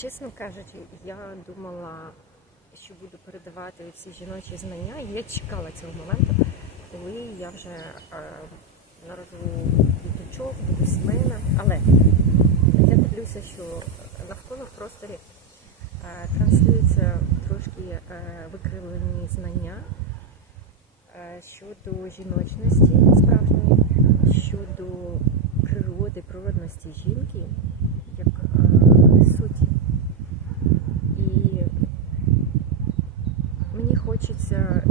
чесно кажучи, я думала, що буду передавати ці жіночі знання. І я чекала цього моменту, коли я вже е, народжу діточок, буду сімейна. Але я дивлюся, що навколо в просторі е, транслюються трошки е, викривлені знання е, щодо жіночності справжньої, щодо природи, природності жінки як е, суті. І мені хочеться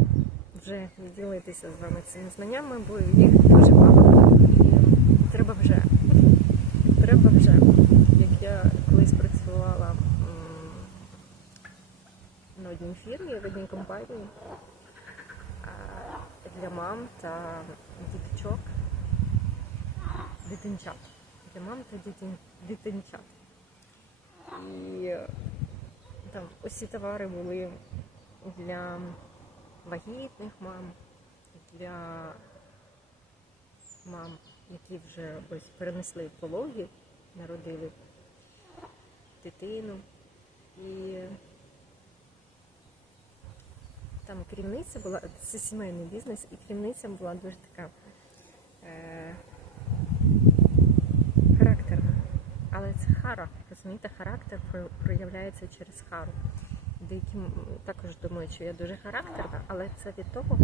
вже ділитися з вами цими знаннями, бо їх дуже багато. Треба вже. Треба вже. Як я колись працювала на одній фірмі, в одній компанії для мам та діточок, дитинчат. Для мам та дитин- дитинчат. І е, там усі товари були для вагітних мам, для мам, які вже ось перенесли пологи, народили дитину. І там керівниця була, це сімейний бізнес, і керівниця була дуже така е, характерна. Але це хара, розумієте, характер проявляється через хару. Деякі також думають, що я дуже характерна, але це від того,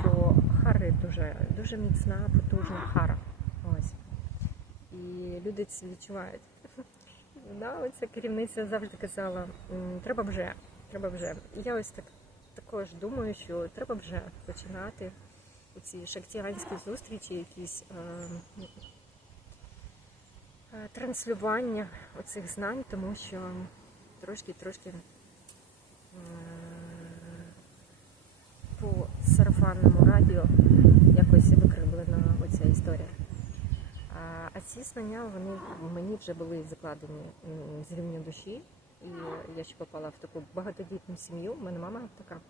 що хари дуже, дуже міцна, потужна хара. Ось. І люди це відчувають. Да, оця керівниця завжди казала, треба вже, треба вже. Я ось так також думаю, що треба вже починати ці шахтіанські зустрічі, якісь е, е, транслювання оцих знань, тому що трошки-трошки по сарафанному радіо якось викривлена оця історія. А, ці знання вони мені вже були закладені з рівня душі. І я ще попала в таку багатодітну сім'ю. У мене мама така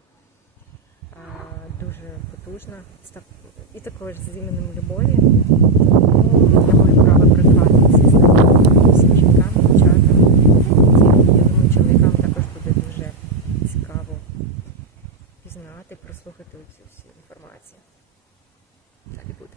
дуже потужна, і також з іменем любові. знати, прослухати цю всю інформацію. Далі буде.